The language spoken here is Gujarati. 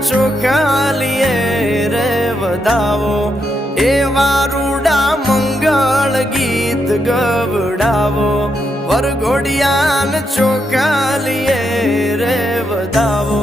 ચોખાલીએ રે વધાવો એવા રૂડા મંગળ ગીત ગવડાવો વરઘોડિયાન ચોખાલીએ રે વધાવો